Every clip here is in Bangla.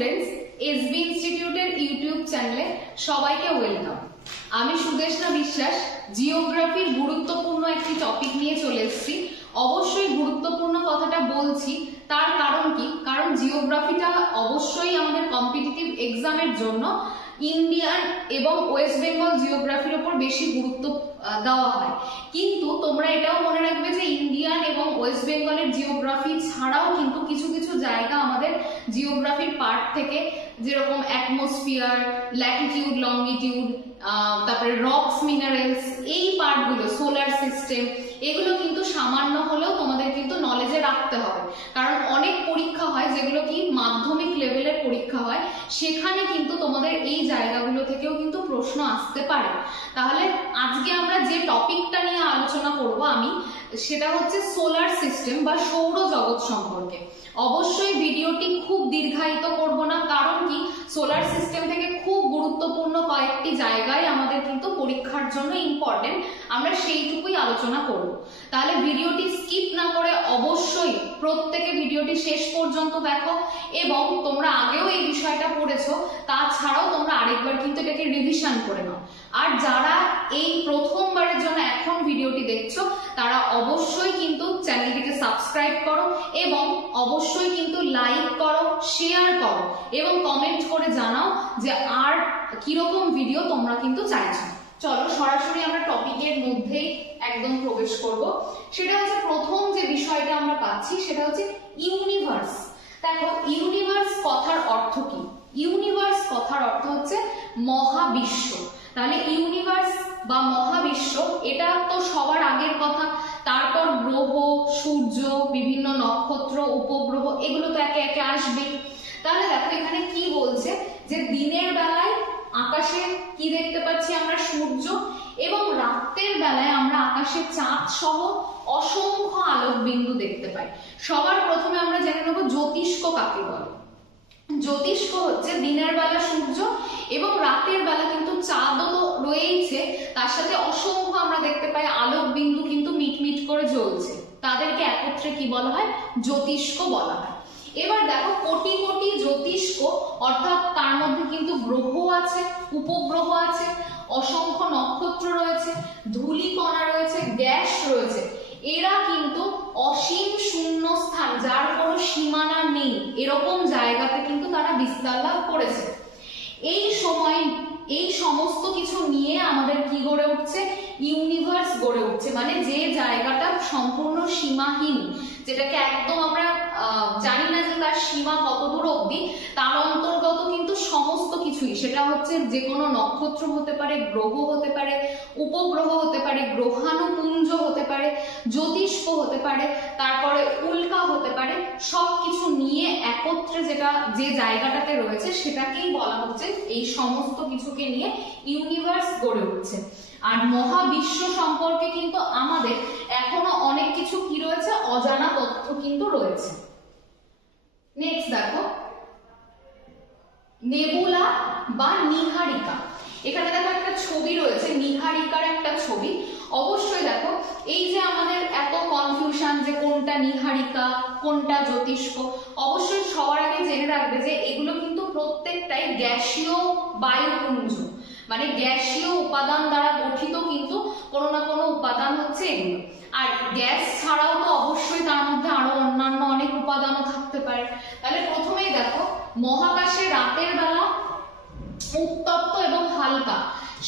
স্টুডেন্টস, এসবি ইনস্টিটিউটের ইউটিউব চ্যানেলে সবাইকে ওয়েলকাম। আমি সুদেশনা বিশ্বাস জিওগ্রাফির গুরুত্বপূর্ণ একটি টপিক নিয়ে চলে এসেছি। অবশ্যই গুরুত্বপূর্ণ কথাটা বলছি, তার কারণ কি? কারণ জিওগ্রাফিটা অবশ্যই আমাদের কম্পিটিটিভ এক্সামের জন্য ইন্ডিয়ান এবং ওয়েস্ট বেঙ্গল জিওগ্রাফির উপর বেশি গুরুত্ব দেওয়া হয়। কিন্তু তোমরা এটাও মনে রাখবে যে ইন্ডিয়ান এবং ওয়েস্ট বেঙ্গলের জিওগ্রাফি ছাড়াও কিন্তু কিছু কিছু জায়গা আমাদের জিওগ্রাফির পার্ট থেকে, যেরকম অ্যাটমসফিয়ার, ল্যাটিটিউড, লঙ্গিটিউড, তারপরে রকস, মিনারেলস, এই পার্টগুলো, সোলার সিস্টেম, এগুলো কিন্তু সামান্য হলেও তোমাদের কিন্তু নলেজে রাখতে হবে। কারণ অনেক পরীক্ষা হয় যেগুলো কি মাধ্যমিক লেভেলের পরীক্ষা হয়, সেখানে কিন্তু তোমাদের এই জায়গাগুলো থেকেও কিন্তু প্রশ্ন আসতে পারে। তাহলে আজকে আমরা যে টপিকটা নিয়ে আলোচনা করব আমি, সেটা হচ্ছে সোলার সিস্টেম বা সৌরজগৎ সম্পর্কে। অবশ্যই ভিডিওটি খুব দীর্ঘায়িত করব না, কারণ কি সোলার সিস্টেম থেকে খুব গুরুত্বপূর্ণ কয়েকটি জায়গায় আমাদের কিন্তু পরীক্ষার জন্য ইম্পর্টেন্ট, আমরা সেইটুকুই আলোচনা করব। তাহলে ভিডিওটি স্কিপ না করে অবশ্যই প্রত্যেকে ভিডিওটি শেষ পর্যন্ত দেখো, এবং তোমরা আগেও এই বিষয়টা পড়েছো, তাছাড়াও তোমরা আরেকবার কিন্তু এটাকে রিভিশন করে নাও। আর যারা এই প্রথমবারের জন্য এখন ভিডিওটি দেখছো, তারা অবশ্যই কিন্তু চ্যানেলটিকে সাবস্ক্রাইব করো এবং অবশ্যই কিন্তু লাইক করো, শেয়ার করো এবং কমেন্ট করে জানাও যে আর কিরকম ভিডিও তোমরা কিন্তু চাইছো। চলো সরাসরি আমরা টপিকের মধ্যেই একদম প্রবেশ করব। সেটা হচ্ছে প্রথম যে বিষয়টা আমরা পাচ্ছি সেটা হচ্ছে ইউনিভার্স। দেখো, ইউনিভার্স কথার অর্থ কি? ইউনিভার্স কথার অর্থ হচ্ছে মহাবিশ্ব। তাহলে ইউনিভার্স বা মহাবিশ্ব এটা তো সবার আগের কথা। তারপর গ্রহ, সূর্য, বিভিন্ন নক্ষত্র, উপগ্রহ, এগুলো তো একে একে আসবে। তাহলে দেখো এখানে কি বলছে যে দিনের বেলায় আকাশে কি দেখতে পাচ্ছি আমরা? সূর্য। এবং রাতের বেলায় আমরা আকাশে চাঁদ সহ অসংখ্য আলোক বিন্দু দেখতে পাই। সবার প্রথমে আমরা জেনে নেব জ্যোতিষ্ক কাকে বলে। জ্যোতিষ্ক হচ্ছে দিনের বেলা সূর্য এবং রাতের বেলা কিন্তু চাঁদও রয়েছে, তার সাথে অসংখ্য আমরা দেখতে পাই আলোক বিন্দু কিন্তু মিটমিট করে জ্বলছে, তাদেরকে একত্রে কি বলা হয়? জ্যোতিষ্ক বলা হয়। এবার দেখো কোটি কোটি জ্যোতিষ্ক, অর্থাৎ তার মধ্যে কিন্তু গ্রহ আছে, উপগ্রহ আছে, অসংখ্য নক্ষত্র রয়েছে, ধূলিকণা রয়েছে, গ্যাস রয়েছে। এরা কিন্তু অসীম শূন্য স্থান, যার কোনো সীমানা নেই, এরকম জায়গাতে কিন্তু তারা বিস্তার লাভ করেছে। এই সময় এই সমস্ত কিছু নিয়ে আমাদের কি গড়ে উঠছে? ইউনিভার্স গড়ে উঠছে। মানে যে জায়গাটা সম্পূর্ণ সীমাহীন, যেটাকে একদম আমরা জানি না যে তার সীমা কত দূর অবধি, তার অন্তর্গত কিন্তু সমস্ত কিছুই, সেটা হচ্ছে যে কোনো নক্ষত্র হতে পারে, গ্রহ হতে পারে, উপগ্রহ হতে পারে, গ্রহাণুপুঞ্জ হতে পারে, জ্যোতিষ্ক হতে পারে, তারপরে উল্কা হতে পারে, সবকিছু নিয়ে একত্রে যেটা যে জায়গাটাতে রয়েছে সেটাকেই বলা হচ্ছে, এই সমস্ত কিছুকে নিয়ে ইউনিভার্স গড়ে উঠছে। আর মহাবিশ্ব সম্পর্কে কিন্তু আমাদের এখনো অনেক কিছু কি রয়েছে? অজানা তথ্য কিন্তু রয়েছে। নেক্সট দেখো নেবুলা বা নীহারিকা। এখানে দেখো একটা ছবি রয়েছে, নীহারিকার একটা ছবি। অবশ্যই দেখো এই যে আমাদের এত কনফিউশন যে কোনটা নীহারিকা কোনটা জ্যোতিষ্ক, অবশ্যই সবার আগে জেনে রাখবে যে এগুলো কিন্তু প্রত্যেকটাই গ্যাসীয় বায়ুপুঞ্জ, মানে গ্যাসীয় উপাদান দ্বারা গঠিত কিন্তু কোনো না কোনো উপাদান হচ্ছে এগুলো। আর গ্যাস ছাড়াও তো অবশ্যই তার মধ্যে আরো অন্যান্য অনেক উপাদানও থাকতে পারে। তাহলে প্রথমেই দেখো মহাকাশে রাতের বেলা উত্তপ্ত এবং হালকা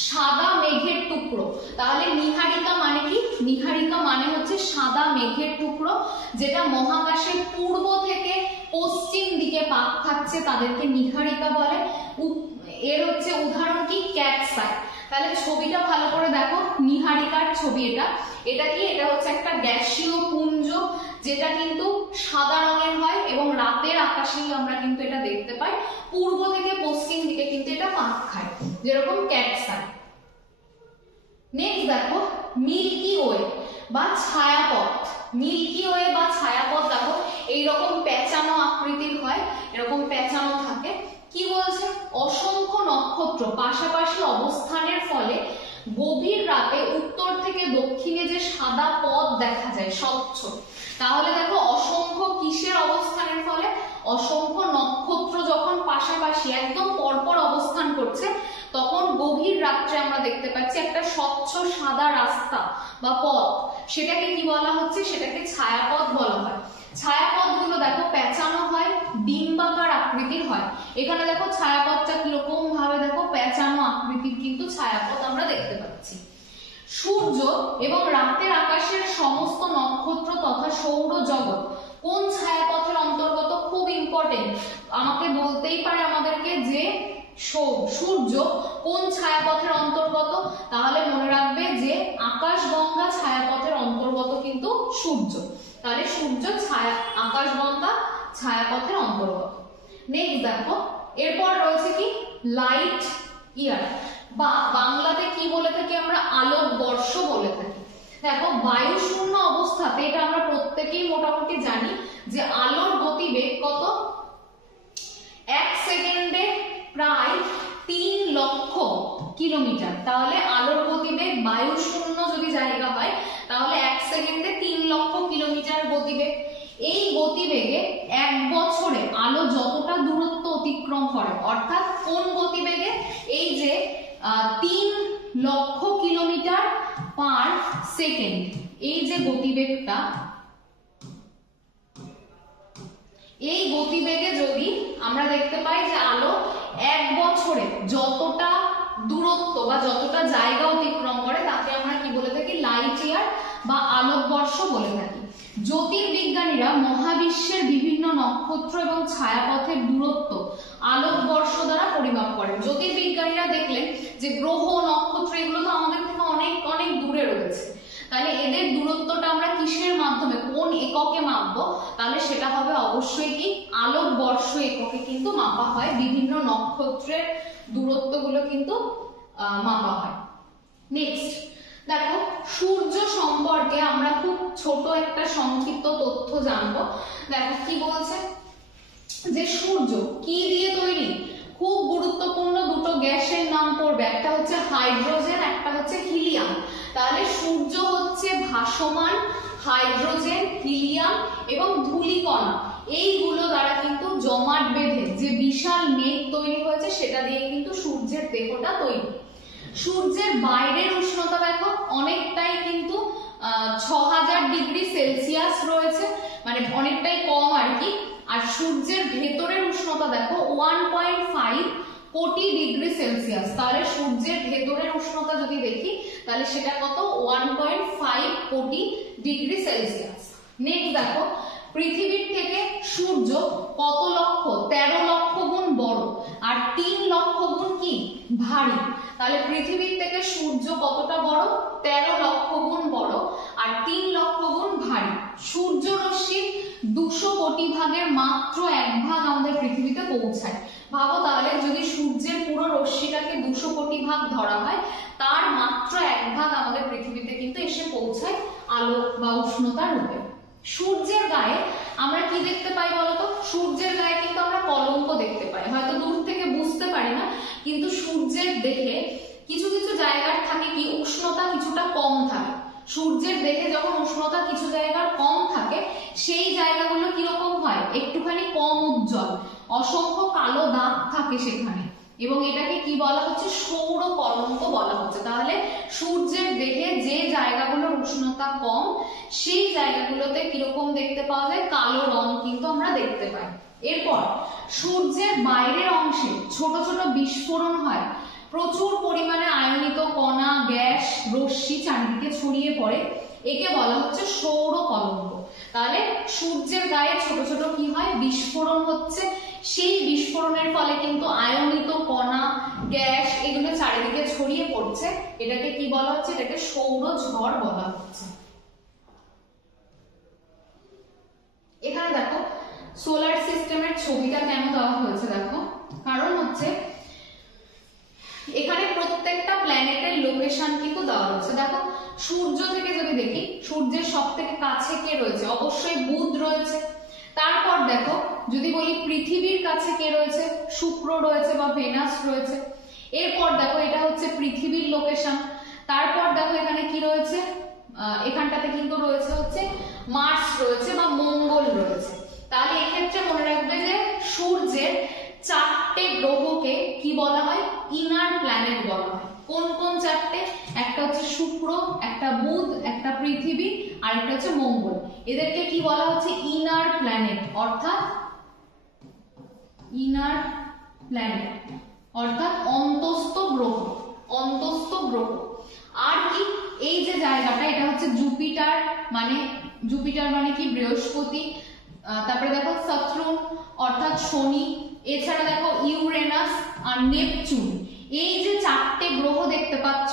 সাদা মেঘের টুকরো। তাহলে নীহারিকা মানে কি? নীহারিকা মানে হচ্ছে সাদা মেঘের টুকরো, যেটা মহাকাশে পূর্ব থেকে পশ্চিম দিকে পাক খাচ্ছে, তাদেরকে নীহারিকা বলে। এর হচ্ছে উদাহরণ কি? ক্যাটসাই। তাহলে ছবিটা ভালো করে দেখো, নীহারিকার ছবি এটা। এটা কি? এটা হচ্ছে একটা গ্যাসীয় পুঞ্জ, যেটা কিন্তু সাদা রঙের হয় এবং রাতের আকাশেই আমরা কিন্তু এটা দেখতে পাই। পূর্ব থেকে পশ্চিম দিকে কিন্তু এটা পাক খায়, যেরকম ক্যাটসাই। নেক্সট দেখো মিল্কি ওয়ে বা ছায়াপথ। মিল্কি ওয়ে বা ছায়াপথ দেখো এইরকম পেঁচানো আকৃতির হয়, এরকম পেঁচানো থাকে। কি বলছে? অসংখ্য নক্ষত্র পাশাপাশি অবস্থানের ফলে গভীর রাতে উত্তর থেকে দক্ষিণে যে সাদা পথ দেখা যায় স্বচ্ছ, তাহলে দেখো অসংখ্য কিসের অবস্থানের ফলে? অসংখ্য নক্ষত্র যখন পাশাপাশি পাশাপাশি একদম পরপর অবস্থান করছে, তখন গভীর রাত্রে আমরা দেখতে পাচ্ছি একটা স্বচ্ছ সাদা রাস্তা বা পথ, সেটাকে কি বলা হচ্ছে, সেটাকে ছায়াপথ বলা হয়। ছায়াপথগুলো দেখো পেঁচানো হয়, ডিম্বাকার আকৃতির হয়। এখানে দেখো ছায়াপথটা কিরকম ভাবে দেখো পেঁচানো আকৃতির কিন্তু ছায়াপথ আমরা দেখতে পাচ্ছি। সূর্য এবং রাতের আকাশের সমস্ত নক্ষত্র তথা সৌরজগৎ কোন ছায়াপথের অন্তর্গত? খুব ইম্পর্টেন্ট, আমাকে বলতেই পারে আমাদেরকে যে সূর্য কোন ছায়াপথের অন্তর্গত, তাহলে মনে রাখবে যে আকাশগঙ্গা ছায়াপথের অন্তর্গত কিন্তু সূর্য। তাহলে সূর্য আকাশগঙ্গা ছায়াপথের অন্তর্গত। নেক্সট দেখো, এরপর রয়েছে কি লাইট ইয়ার, বা বাংলাতে কি বলে থাকি আমরা, আলোক বর্ষ বলে থাকি। দেখো বায়ু শূন্য অবস্থাতে, এটা আমরা প্রত্যেকেই মোটামুটি জানি যে আলোর গতিবেগ কত, 1 সেকেন্ডে প্রায় 3 লক্ষ কিলোমিটার। তাহলে আলোর গতিবেগ বায়ু শূন্য যদি জায়গা হয় তাহলে 1 সেকেন্ডে 3 লক্ষ কিলোমিটার গতিবেগ। এই গতিবেগে 1 বছরে আলো যতটা দূরত্ব অতিক্রম করে, অর্থাৎ কোন গতিবেগে, এই যে 3 লক্ষ কিলোমিটার পার সেকেন্ড, এই যে গতিবেগটা, এই গতিবেগে যদি আমরা দেখতে পাই যে আলো 1 বছরে যতটা দূরত্ব বা যতটা জায়গা অতিক্রম করে, তাকে আমরা কি বলে থাকি, লাইট ইয়ার বা আলোকবর্ষ বলে থাকি। জ্যোতির্বিজ্ঞানীরা মহাবিশ্বের বিভিন্ন নক্ষত্র এবং ছায়াপথের দূরত্ব আলোকবর্ষ দ্বারা পরিমাপ করেন। জ্যোতির্বিজ্ঞানীরা দেখলেন যে গ্রহ নক্ষত্র এগুলো তো আমাদের থেকে অনেক অনেক দূরে রয়েছে, তাহলে এদের দূরত্বটা আমরা কিসের মাধ্যমে, কোন এককে মাপবো, তাহলে সেটা হবে অবশ্যই কি আলোকবর্ষ এককে কিন্তু মাপা হয়। বিভিন্ন নক্ষত্রের দূরত্বগুলো কিন্তু মাপা হয়। নেক্সট দেখো, সূর্য সম্পর্কে আমরা খুব ছোট একটা সংক্ষিপ্ত তথ্য জানবো। দেখো কি বলছে, যে সূর্য কি দিয়ে তৈরি, খুব গুরুত্বপূর্ণ দুটো গ্যাসের নাম পড়বে, একটা হচ্ছে হাইড্রোজেন, একটা হচ্ছে হিলিয়াম। তাহলে সূর্য হচ্ছে ভাসমান হাইড্রোজেন, হিলিয়াম এবং ধূলিকণা, এইগুলো দ্বারা কিন্তু জমাট বেঁধে যে বিশাল মেঘ তৈরি হয়েছে, সেটা দিয়ে কিন্তু সূর্যের দেহটা তৈরি। সূর্যের বাইরের উষ্ণতা দেখো অনেকটাই কিন্তু 6000 ডিগ্রি সেলসিয়াস রয়েছে, মানে অনেকটাই কম আর কি। আর সূর্যের ভেতরের উষ্ণতা দেখো 1.5 কোটি ডিগ্রি সেলসিয়াস। তাহলে সূর্যের ভেতরের উষ্ণতা যদি দেখি তাহলে সেটা কত, 1.5 কোটি ডিগ্রি সেলসিয়াস। নেক্সট দেখো, পৃথিবীর থেকে সূর্য কত লক্ষ, 13 লক্ষ গুণ বড় আর 3 লক্ষ গুণ কি ভারী। তাহলে পৃথিবীর থেকে সূর্য কতটা বড়, 13 লক্ষ গুণ বড় আর 3 লক্ষ গুণ ভারী। সূর্য রশ্মির 200 কোটি ভাগের মাত্র 1 ভাগ আমাদের পৃথিবীতে পৌঁছায়। ভাবো তাহলে যদি সূর্যের পুরো রশ্মিটাকে 200 কোটি ভাগ ধরা হয়, তার মাত্র 1 ভাগ আমাদের পৃথিবীতে কিন্তু এসে পৌঁছায় আলো বা উষ্ণতা রূপে। সূর্যের গায়ে আমরা কি দেখতে পাই বলতো, সূর্যের গায়ে কিন্তু আমরা কলঙ্ক দেখতে পাই, হয়তো দূর থেকে বুঝতে পারি না, কিন্তু সূর্যের দেহে কিছু কিছু জায়গার থাকে কি উষ্ণতা কিছুটা কম থাকে। সূর্যের দেহে যখন উষ্ণতা কিছু জায়গার কম থাকে, সেই জায়গাগুলো কিরকম হয়, একটুখানি কম উজ্জ্বল, অসংখ্য কালো দাগ থাকে সেখানে, এবং এটাকে কি বলা হচ্ছে, সৌর কলঙ্ক বলা হচ্ছে। তাহলে সূর্যের দেহে যে জায়গাগুলোর উষ্ণতা কম, সেই জায়গাগুলোতে কিরকম দেখতে পাওয়া যায়, কালো রং কিন্তু আমরা দেখতে পাই। এরপর সূর্যের বাইরের অংশে ছোট ছোট বিস্ফোরণ হয়, প্রচুর পরিমাণে আয়নিত কণা, গ্যাস, রশ্মি চারিদিকে ছড়িয়ে পড়ে, একে বলা হচ্ছে সৌর কলঙ্ক। তাহলে সূর্যের গায়ে ছোট ছোট কি হয়, বিস্ফোরণ হচ্ছে, সেই বিস্ফোরণের ফলে কিন্তু আয়নিত কণা, গ্যাস এগুলো চারিদিকে ছড়িয়ে পড়ছে, এটাকে কি বলা হচ্ছে, এটাকে সৌর ঝড় বলা হচ্ছে। এখানে দেখো সোলার সিস্টেমের ছবিটা কেন দেওয়া হয়েছে, দেখো কারণ হচ্ছে এখানে প্রত্যেকটা প্ল্যানেটের লোকেশন কিন্তু দেওয়া রয়েছে। দেখো সূর্য থেকে যদি দেখি, সূর্যের সব থেকে কাছে কে রয়েছে, অবশ্যই বুধ রয়েছে। তারপর দেখো যদি বলি পৃথিবীর কাছে কে রয়েছে, শুক্র রয়েছে বা ভেনাস রয়েছে। এরপর দেখো এটা হচ্ছে পৃথিবীর লোকেশন। তারপর দেখো এখানে কি রয়েছে, এখানটাতে কিন্তু রয়েছে হচ্ছে মার্স রয়েছে বা মঙ্গল রয়েছে। তাহলে এক্ষেত্রে মনে রাখবে যে সূর্যের চারটে গ্রহকে কি বলা হয়? ইনার প্ল্যানেট বলা হয়। কোন কোন চারটে? একটা হচ্ছে শুক্র, একটা বুধ, একটা পৃথিবী, আর একটা হচ্ছে মঙ্গল। এদেরকে কি বলা হচ্ছে? ইনার প্ল্যানেট, অর্থাৎ ইনার প্ল্যানেট অর্থাৎ অন্তস্থ গ্রহ, অন্তস্থ গ্রহ। আর কি এই যে জায়গাটা, এটা হচ্ছে জুপিটার, মানে কি বৃহস্পতি, তারপরে দেখো স্যাটার্ন অর্থাৎ শনি, এছাড়া দেখো ইউরেনাস আর নেপচুন। এই যে চারটে গ্রহ দেখতে পাচ্ছ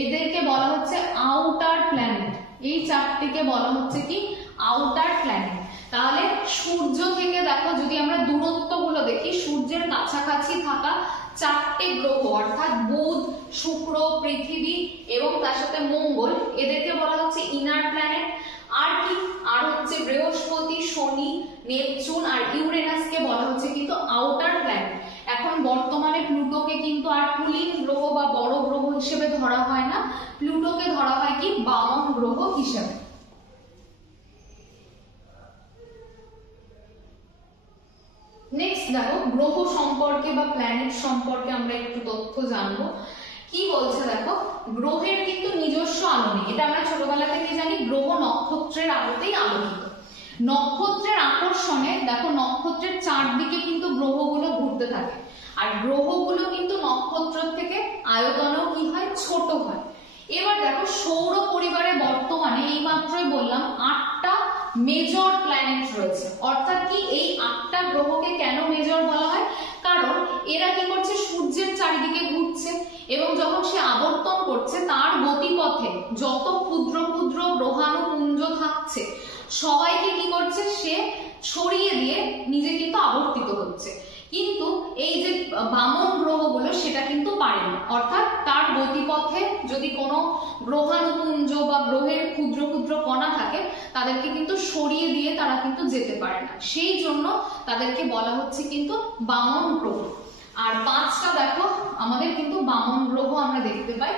এদেরকে বলা হচ্ছে আউটার প্ল্যানেট। এই চারটিকে বলা হচ্ছে কি? Outer planet. তাহলে সূর্য থেকে দেখো যদি আমরা দূরত্বগুলো দেখি, সূর্যের কাছাকাছি থাকা চারটে গ্রহ অর্থাৎ বুধ, শুক্র, পৃথিবী এবং তার সাথে মঙ্গল, এদেরকে বলা হচ্ছে ইনার প্ল্যানেট। আর কি? আর হচ্ছে বৃহস্পতি, শনি, নেপচুন আর ইউরেনাসকে বলা হচ্ছে কিন্তু আউটার প্ল্যানেট। এখন বর্তমানে প্লুটোকে কিন্তু আর কুলিন গ্রহ বা বড় গ্রহ হিসেবে ধরা হয় না, প্লুটোকে ধরা হয় কি? বামন গ্রহ হিসেবে। নেক্সট দেখো গ্রহ সম্পর্কে বা প্ল্যানেট সম্পর্কে আমরা একটু তথ্য জানবো। কি বলছে দেখো, গ্রহের কিন্তু নিজস্ব আলো নেই। এটা আমরা ছোটবেলা থেকে জানি, গ্রহ নক্ষত্রের আলোতেই আলোকিত। নক্ষত্রের আকর্ষণে দেখো নক্ষত্রের চারদিকে কিন্তু গ্রহগুলো ঘুরতে থাকে, আর গ্রহগুলো কিন্তু নক্ষত্র থেকে আয়তনেও কি হয়? ছোট হয়। এবার দেখো সৌর পরিবারে বর্তমানে এইমাত্রই বললাম 8টা মেজর প্ল্যানেট রয়েছে। অর্থাৎ কি এই 8টা গ্রহকে কেন মেজর বলা হয়? কারণ এরা কি করছে? সূর্যের চারিদিকে ঘুরছে এবং যখন সে আবর্তন করছে তার গতিপথে যত ক্ষুদ্র ক্ষুদ্র গ্রহাণুপুঞ্জ থাকছে সবাইকে কি করছে? সে ছড়িয়ে দিয়ে নিজে কিন্তু আবর্তিত হচ্ছে। কিন্তু এই যে বামন গ্রহগুলো সেটা কিন্তু পারে না, অর্থাৎ তার গতিপথে যদি কোনো গ্রহাণুপুঞ্জ বা গ্রহের ক্ষুদ্র ক্ষুদ্র কণা থাকে তাদেরকে কিন্তু সরিয়ে দিয়ে তারা কিন্তু যেতে পারে না, সেই জন্য তাদেরকে বলা হচ্ছে কিন্তু বামন গ্রহ। আর 5টা দেখো আমাদের কিন্তু বামন গ্রহ আমরা দেখতে পাই,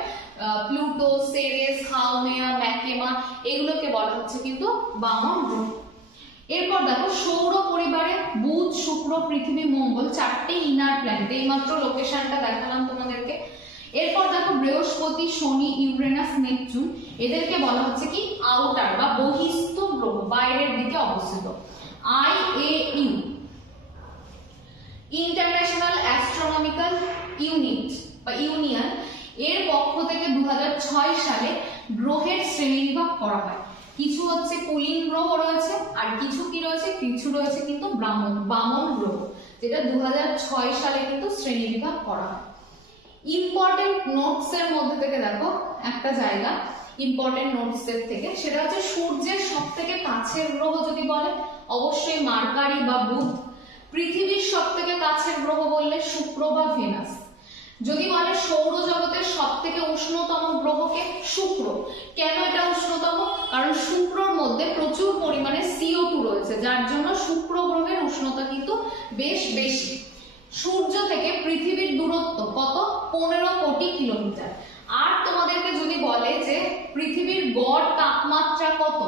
প্লুটো, সেরেস, হাউমেয়া, ম্যাকেমা, এগুলোকে বলা হচ্ছে কিন্তু বামন গ্রহ। এরপর দেখো সৌর পরিবারে বুধ, শুক্র, পৃথিবী, মঙ্গল 4টে ইনার প্ল্যানেট, এইমাত্র লোকেশনটা দেখালাম তোমাদেরকে। এরপর দেখো বৃহস্পতি, শনি, ইউরেনাস, নেপচুন, এদেরকে বলা হচ্ছে কি? আউটার বা বহিস্থ গ্রহ, বাইরের দিকে অবস্থিত। IAU ইন্টারন্যাশনাল অ্যাস্ট্রোনমিক্যাল ইউনিট বা ইউনিয়ন এর পক্ষ থেকে 2006 সালে গ্রহের শ্রেণীবিভাগ করা হয়। কিছু হচ্ছে কুলিন গ্রহ রয়েছে আর কিছু কি রয়েছে? কিছু রয়েছে কিন্তু বামন গ্রহ, যেটা 2006 সালে কিন্তু শ্রেণীবিভাগ করা হয়। ইম্পর্টেন্ট নোটস এর মধ্যে থেকে দেখো একটা জায়গা ইম্পর্টেন্ট নোটস এর থেকে, সেটা হচ্ছে সূর্যের সবথেকে কাছের গ্রহ যদি বলে অবশ্যই মার্কারি বা বুধ। পৃথিবীর সবথেকে কাছের গ্রহ বললে শুক্র বা ভেনাস। যদি বলে সৌরজগতের সবথেকে উষ্ণতম গ্রহকে? শুক্র। কেন এটা উষ্ণতম? কারণ শুক্রর মধ্যে প্রচুর পরিমাণে CO2 রয়েছে, যার জন্য শুক্র গ্রহের উষ্ণতা কিন্তু বেশ বেশি। সূর্য থেকে পৃথিবীর দূরত্ব কত? 15 কোটি কিলোমিটার। আর তোমাদেরকে যদি বলে যে পৃথিবীর গড় তাপমাত্রা কত,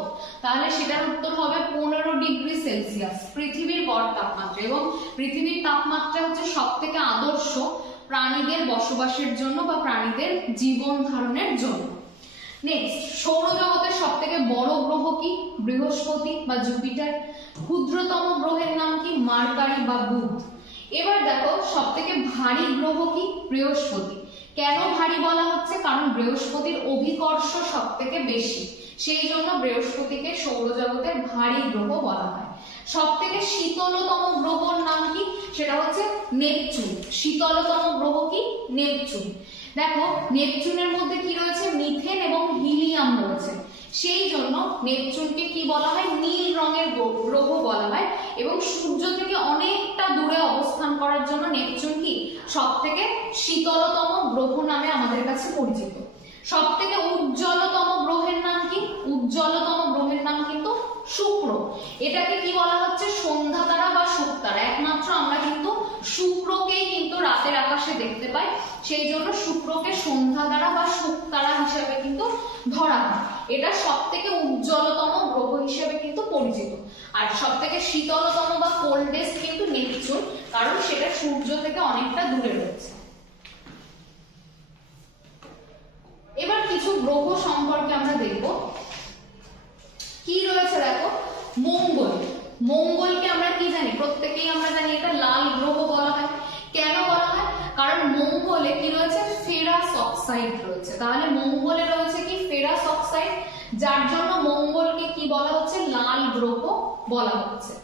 তাহলে সেটার উত্তর হবে 15 ডিগ্রি সেলসিয়াস পৃথিবীর গড় তাপমাত্রা। এবং পৃথিবীর তাপমাত্রা হচ্ছে সবথেকে আদর্শ প্রাণীদের বসবাসের জন্য বা প্রাণীদের জীবন ধারণের জন্য। নেক্সট, সৌরজগতের সবথেকে বড় গ্রহ কি? বৃহস্পতি বা জুপিটার। ক্ষুদ্রতম গ্রহের নাম কি? মার্কারি বা বুধ। এবার দেখো সবথেকে ভারী গ্রহ কি? বৃহস্পতি। কেন ভারী বলা হচ্ছে? কারণ বৃহস্পতির অভিকর্ষ সবথেকে বেশি, সেই জন্য বৃহস্পতিকে সৌরজগতের ভারী গ্রহ বলা হয়। সবথেকে শীতলতম গ্রহর নাম কি? সেটা হচ্ছে নেপচুন। শীতলতম গ্রহ কি? নেপচুন। দেখো নেপচুনের মধ্যে কি রয়েছে? মিথেন এবং হিলিয়াম রয়েছে, সেই জন্য নেপচুনকে কি বলা হয়? নীল রঙের গ্রহ বলা হয়। এবং সূর্য থেকে অনেকটা দূরে অবস্থান করার জন্য নেপচুন কি সবথেকে শীতলতম গ্রহ নামে আমাদের কাছে পরিচিত। সবথেকে উজ্জ্বলতম গ্রহের নাম কি? উজ্জ্বলতম গ্রহের নাম কিন্তু শুক্র। এটাকে কি বলা হচ্ছে? সন্ধ্যা তারা বা শুকতারা। একমাত্র আমরা কিন্তু শুক্রকেই কিন্তু রাতের আকাশে দেখতে পাই, সেই জন্য শুক্রকে সন্ধ্যা তারা বা শুকতারা হিসেবে কিন্তু ধরা হয়। এটা সবথেকে উজ্জ্বলতম গ্রহ হিসেবে কিন্তু পরিচিত। আর সবথেকে শীতলতম বা কোল্ডেস্ট কিন্তু নেপচুন, কারণ সেটা সূর্য থেকে অনেকটা দূরে রয়েছে। এবার কিছু গ্রহ সম্পর্কে আমরা দেখব। কি রয়েছে দেখো, মঙ্গল। মঙ্গলকে আমরা কি জানি, প্রত্যেকেই আমরা জানি এটা লাল গ্রহ বলা হয়। কেন বলা হয়? কারণ মঙ্গলে কি রয়েছে, ফেরাস অক্সাইড রয়েছে। তাহলে মঙ্গলে রয়েছে কি, ফেরাস অক্সাইড, যার জন্য মঙ্গলকে কি বলা হচ্ছে, লাল গ্রহ বলা হচ্ছে।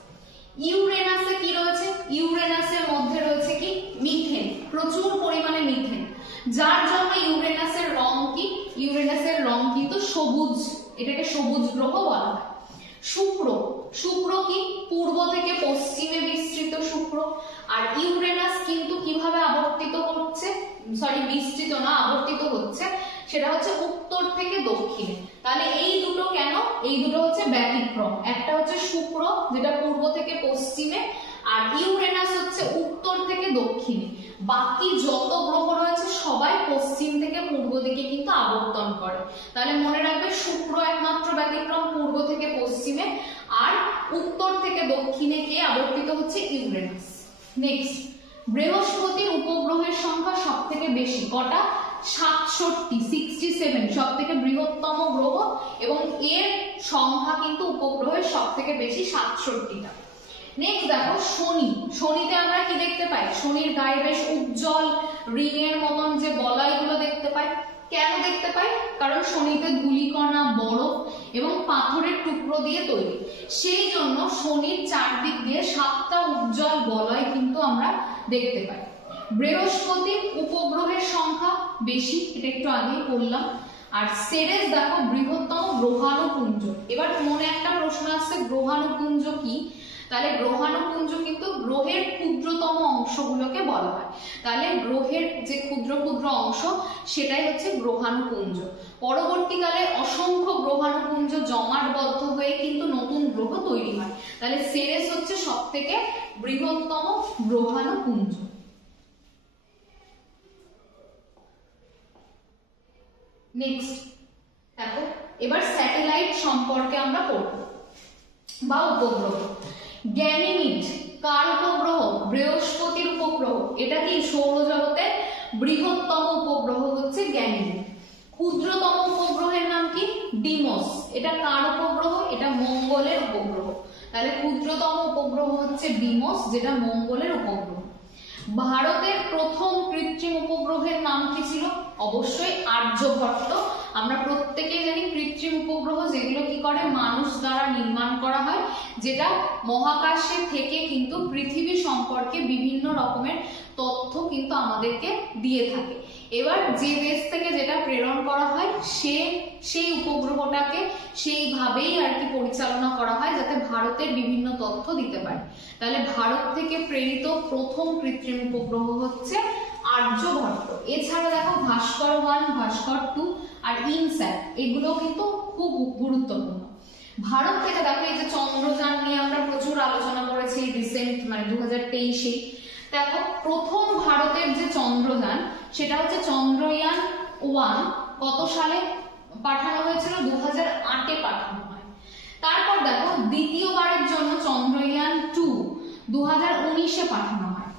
ইউরেনাসে কি রয়েছে, ইউরেনাসের মধ্যে রয়েছে কি, মিথেন, প্রচুর পরিমাণে মিথেন, যার জন্য ইউরেনাসের রং কি, ইউরেনাসের রং কিন্তু সবুজ, এটাকে সবুজ গ্রহ বলা হয়। শুক্র, শুক্র কি, পূর্ব থেকে পশ্চিমে বিস্তৃত শুক্র। আর ইউরেনাস কিন্তু কিভাবে আবর্তিত হচ্ছে, সরি বিস্তৃত না, আবর্তিত হচ্ছে, সেটা হচ্ছে উত্তর থেকে দক্ষিণে। তাহলে এই দুটো কেন, এই দুটো হচ্ছে ব্যতিক্রম। একটা হচ্ছে শুক্র যেটা পূর্ব থেকে পশ্চিমে, আর ইউরেনাস হচ্ছে উত্তর থেকে দক্ষিণে। বাকি যত গ্রহ রয়েছে সবাই পশ্চিম থেকে পূর্ব দিকে কিন্তু আবর্তন করে। তাহলে মনে রাখবে, শুক্র একমাত্র ব্যতিক্রম, পূর্ব থেকে পশ্চিমে, আর উত্তর থেকে দক্ষিণে কে আবর্তিত হচ্ছে, ইউরেনাস। নেক্সট, বৃহস্পতির উপগ্রহের সংখ্যা সব থেকে বেশি, কটা, 67, সব থেকে বৃহত্তম গ্রহ, এবং এর সংখ্যা কিন্তু উপগ্রহের সব থেকে বেশি, 67টা। নেক্সট দেখো শনি। শনিতে আমরা কি দেখতে পাই, শনির গায়ে বেশ উজ্জ্বল রিংয়ের মতন যে বলয়গুলো দেখতে পাই। কেন দেখতে পাই? কারণ শনিতে ধূলিকণা, বরফ এবং পাথরের টুকরো দিয়ে তৈরি, সেই জন্য শনির চারদিক দিয়ে 7টা উজ্জ্বল বলয় কিন্তু আমরা দেখতে পাই। বৃহস্পতির উপগ্রহের সংখ্যা বেশি, এটা একটু আগেই বললাম। আর সেরেস দেখো বৃহত্তম গ্রহাণুপুঞ্জ। এবার মনে একটা প্রশ্ন আসছে, গ্রহাণুপুঞ্জ কি? তাহলে গ্রহাণুপুঞ্জ কিন্তু গ্রহের ক্ষুদ্রতম অংশগুলোকে বলা হয়। তাহলে গ্রহের যে ক্ষুদ্র ক্ষুদ্র অংশ সেটাই হচ্ছে গ্রহাণুপুঞ্জ। পরবর্তীকালে অসংখ্য গ্রহাণুপুঞ্জ জমাটবদ্ধ হয়ে কিন্তু নতুন গ্রহ তৈরি হয়। তাহলে সেরেস হচ্ছে সবথেকে বৃহত্তম গ্রহাণুপুঞ্জ। নেক্সট দেখো, এবার স্যাটেলাইট সম্পর্কে আমরা পড়ব বা উপগ্রহ। গ্যানিমিড কার উপগ্রহ? বৃহস্পতির উপগ্রহ। এটা কি সৌরজগতের বৃহত্তম উপগ্রহ হচ্ছে গ্যানিমিড। ক্ষুদ্রতম উপগ্রহের নাম কি? ডিমোস। এটা কার উপগ্রহ? এটা মঙ্গলের উপগ্রহ। তাহলে ক্ষুদ্রতম উপগ্রহ হচ্ছে ডিমোস, যেটা মঙ্গলের উপগ্রহ। ভারতের প্রথম কৃত্রিম উপগ্রহের নাম কি ছিল? অবশ্যই আর্যভট্ট। আমরা প্রত্যেকেই জানি কৃত্রিম উপগ্রহ যেগুলো কি করে, মানুষ দ্বারা নির্মাণ করা হয়, যেটা মহাকাশে থেকে কিন্তু পৃথিবী সম্পর্কে বিভিন্ন রকমের তথ্য কিন্তু আমাদেরকে দিয়ে থাকে। এবার যে দেশ থেকে যেটা প্রেরণ করা হয় সেই উপগ্রহটাকে সেইভাবেই আর কি পরিচালনা করা হয়, যাতে ভারতের বিভিন্ন তথ্য দিতে পারে। তাহলে ভারত থেকে প্রেরিত প্রথম কৃত্রিম উপগ্রহ হচ্ছে আর্যভট্ট। এছাড়া দেখো ভাস্কর 1, ভাস্কর 2 আর ইনস্যাট, এগুলো কিন্তু খুব গুরুত্বপূর্ণ। ভারত থেকে দেখো এই যে চন্দ্রযান নিয়ে আমরা প্রচুর আলোচনা করেছি রিসেন্ট, মানে 2023-এ। দেখো প্রথম ভারতের যে চন্দ্রযান সেটা হচ্ছে চন্দ্রয়ান 1। কত সালে পাঠানো হয়েছিল? 2008-এ পাঠানো হয়। তারপর দেখো দ্বিতীয়বারের জন্য চন্দ্রয়ান 2 2019-এ পাঠানো হয়।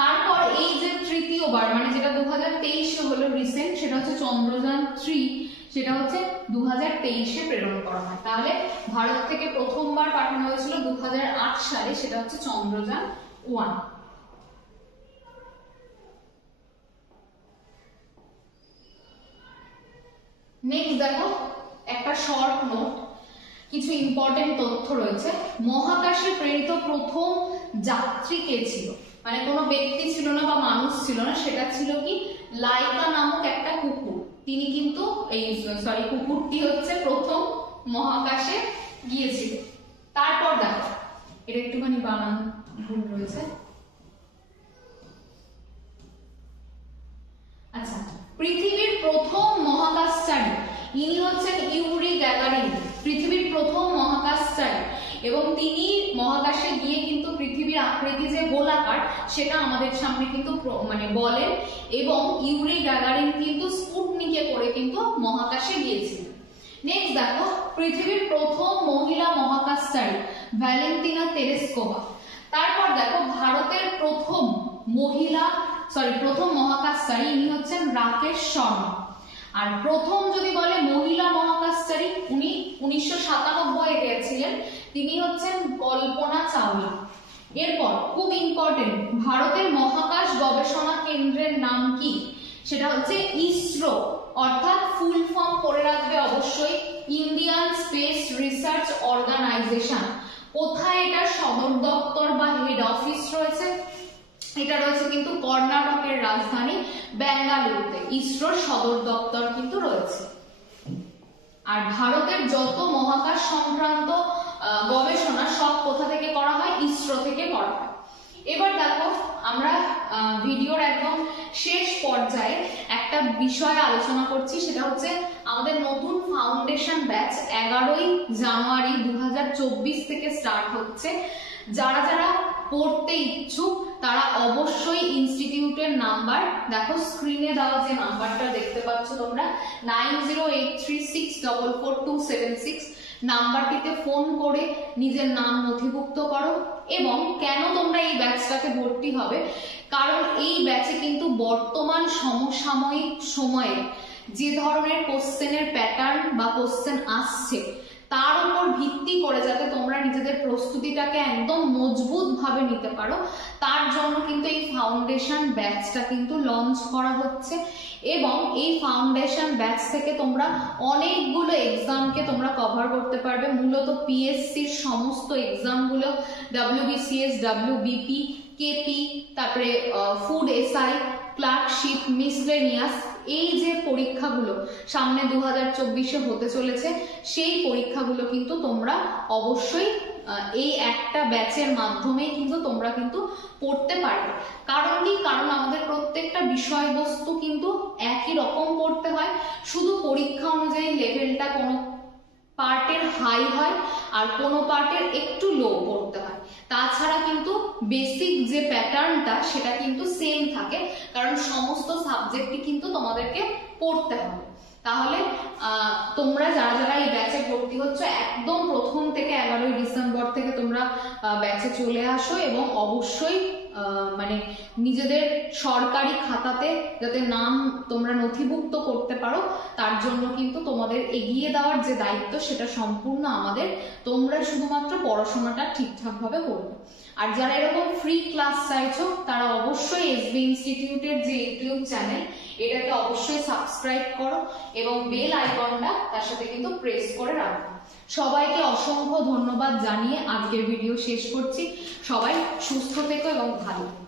তারপর এই যে তৃতীয়বার, মানে যেটা 2023-এ হলো রিসেন্ট, সেটা হচ্ছে চন্দ্রযান 3, সেটা হচ্ছে 2023-এ প্রেরণ করা হয়। তাহলে ভারত থেকে প্রথমবার পাঠানো হয়েছিল 2008 সালে, সেটা হচ্ছে চন্দ্রযান 1। নেক্সট দেখো একটা শর্ট নোট, কিছু ইম্পর্টেন্ট তথ্য রয়েছে। মহাকাশে প্রেরিত প্রথম যাত্রী কে ছিল? মানে কোনো ব্যক্তি ছিল না বা মানুষ ছিল না, সেটা ছিল কি, লাইকা নামক একটা কুকুর। তিনি কিন্তু কুকুরটি হচ্ছে প্রথম মহাকাশে গিয়েছিল। তারপর দেখো এটা একটুখানি বানান ভুল রয়েছে। আচ্ছা, পৃথিবীর প্রথম মহাকাশচারী ইনি হচ্ছেন ইউরি গ্যাগারিন, পৃথিবীর প্রথম মহাকাশচারী। এবং তিনি মহাকাশে গিয়ে কিন্তু পৃথিবীর আকৃতি যে গোলাকার সেটা আমাদের সামনে কিন্তু মানে বলেন। এবং ইউরি গ্যাগারিন কিন্তু স্পুটনিকে করে কিন্তু মহাকাশে গিয়েছিলেন। নেক্সট দেখো পৃথিবীর প্রথম মহিলা মহাকাশচারী ভ্যালেন্টিনা তেরেস্কোভা। তারপর তারপর দেখো ভারতের প্রথম মহাকাশচারী ইনি হচ্ছেন রাকেশ শর্মা। আর প্রথম যদি বলে মহিলা মহাকাশচারী, উনি 1997 গিয়েছিলেন, তিনি হচ্ছেন কল্পনা চাওলা। এরপর খুব ইম্পর্টেন্ট, ভারতের মহাকাশ গবেষণা কেন্দ্রের নাম কি? সেটা হচ্ছে ইসরো, অর্থাৎ ফুল ফর্ম করে রাখবে অবশ্যই, ইন্ডিয়ান স্পেস রিসার্চ অর্গানাইজেশন। কোথায় এটা সদর দপ্তর বা হেড অফিস রয়েছে? এটা রয়েছে কিন্তু কর্ণাটকের রাজধানী বেঙ্গালুরুতে, ইসরোর সদর দপ্তর কিন্তু রয়েছে। আর ভারতের যত মহাকাশ সংক্রান্ত গবেষণা সব কোথা থেকে করা হয়? ইসরো থেকে করা হয়। এবার দেখো আমরা ভিডিওর একদম শেষ পর্যায়ে একটা বিষয় আলোচনা করছি, সেটা হচ্ছে আমাদের নতুন ফাউন্ডেশন ব্যাচ 11ই জানুয়ারি 2024 থেকে স্টার্ট হচ্ছে। যারা যারা পড়তে ইচ্ছুক তারা অবশ্যই ইনস্টিটিউটের নাম্বার, দেখো স্ক্রিনে দেওয়া যে নাম্বারটা দেখতে পাচ্ছ তোমরা 9083644276 নাম্বারটিতে ফোন করে নিজের নাম নথিভুক্ত করো। এবং কেন তোমরা এই ব্যাচটাতে ভর্তি হবে? কারণ এই ব্যাচে কিন্তু বর্তমান সমসাময়িক সময়ে যে ধরনের কোশ্চেনের প্যাটার্ন বা কোশ্চেন আসছে তার উপর ভিত্তি করে যাতে তোমরা নিজেদের প্রস্তুতিটাকে একদম মজবুত ভাবে নিতে পারো, তার জন্য কিন্তু এই ফাউন্ডেশন ব্যাচটা কিন্তু লঞ্চ করা হচ্ছে। এবং এই ফাউন্ডেশন ব্যাচ থেকে তোমরা অনেকগুলো এক্সামকে তোমরা কভার করতে পারবে। মূলত পিএসসির সমস্ত এক্সামগুলো, WBCS, WBP, কেপি, তারপরে ফুড এসআই, ক্লার্কশিপ, মিসলেনিয়াস, এই যে পরীক্ষাগুলো সামনে 2024-এ হতে চলেছে, সেই পরীক্ষাগুলো কিন্তু তোমরা অবশ্যই এই একটা ব্যাচের মাধ্যমে কিন্তু তোমরা কিন্তু পড়তে পারবে। কারণ কি? কারণ আমাদের প্রত্যেকটা বিষয়বস্তু কিন্তু একই রকম পড়তে হয়, শুধু পরীক্ষা অনুযায়ী লেভেলটা কোনো পার্টের হাই হয় আর কোনো পার্টের একটু লো পড়তে হয়। তাছাড়া কিন্তু বেসিক যে প্যাটার্নটা সেটা কিন্তু সেম থাকে, কারণ সমস্ত সাবজেক্টই কিন্তু তোমাদেরকে পড়তে হবে। তাহলে তোমরা যারা যারা এই ব্যাচে ভর্তি হচ্ছে একদম প্রথম থেকে 11ই ডিসেম্বর থেকে তোমরা ব্যাচে চলে আসো এবং অবশ্যই মানে নিজেদের সরকারি খাতাতে যাতে নাম তোমরা নথিভুক্ত করতে পারো তার জন্য কিন্তু তোমাদের এগিয়ে দেওয়ার যে দায়িত্ব সেটা সম্পূর্ণ আমাদের। তোমরা শুধুমাত্র পড়াশোনাটা ঠিকঠাক ভাবে করবে। আর যারা এরকম ফ্রি ক্লাস চাইছো তারা অবশ্যই এসবি ইনস্টিটিউটের যে ইউটিউব চ্যানেল এটাকে অবশ্যই সাবস্ক্রাইব করো এবং বেল আইকনটা তার সাথে কিন্তু প্রেস করে রাখো। সবাইকে অসংখ্য ধন্যবাদ জানিয়ে আজকের ভিডিও শেষ করছি। সবাই সুস্থ থেকো এবং ভালো থেকো।